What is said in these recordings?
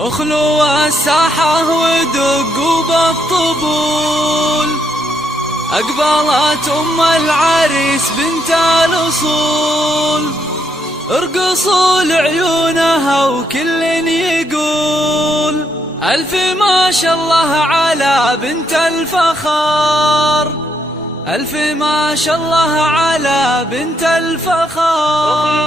اخلوا الساحة ودقوا بالطبول، أقبلت أم العريس بنت الأصول. ارقصوا لعيونها وكل يقول ألف ما شاء الله على بنت الفخار، ألف ما شاء الله على بنت الفخار.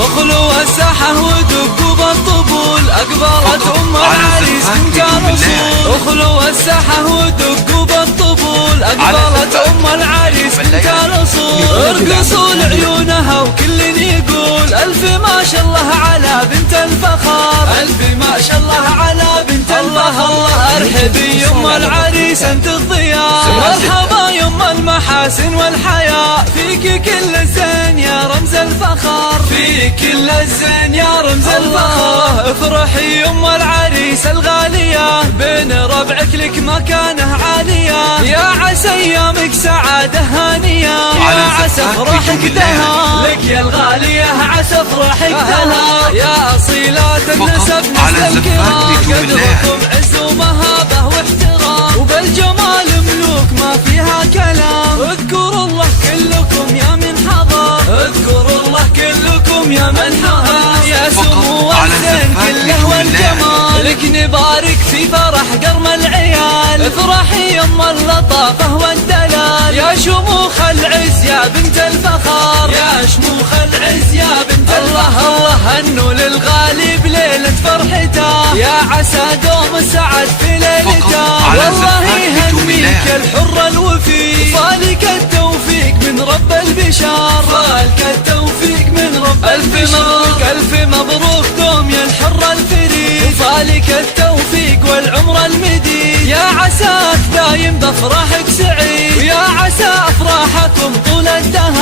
اخلوا الساحة ودقوا بالطبول، أقبلت أم العريس بنت الأصول. اخلوا الساحة ودقوا بالطبول، أقبلت أم العريس بنت الأصول. ارقصوا لعيونها وكل يقول ألف ما شاء الله على بنت الفخار، ألف ما شاء الله على بنت الفخار. ارحبي يم العريس انت الضياء، مرحبا يم المحاسن والحياء، فيك كل الزين يا رمز الفخار، فيك كل الزين يا رمز الفخار. افرحي يم العريس الغالية، بين ربعك لك مكانه عالية، يا عسى ايامك سعادة هانية، يا عسى فرحك دهر لك يا الغالية، عسى فرحك دهر. يا اصيلات النسب نسل الكرام، قدركم عز ومهابة واحترام، وبالجمال ملوك ما فيها كلام. اذكروا الله كلكم يا من حضر، اذكروا الله كلكم يا من حضر، يا سمو الزين كله والجمال، لك نبارك في فرح قرم العيال. افرحي يم اللطافة والدلال، يا شموخ العز يا بنت الفخار، يا شموخ العز يا بنت الفخار. الله هنوا للغالي بليلة فرحته، يا عسى دوم السعد في ليلته، والله يهنيك الحر الوفي، فالك التوفيق من رب البشار، فالك التوفيق من رب البشار. ألف مبروك ألف مبروك دوم يا الحر الفريد، فالك التوفيق والعمر المديد، يا عساك دايم بأفراحك سعيد، ويا عسى أفراحكم طول الدهر.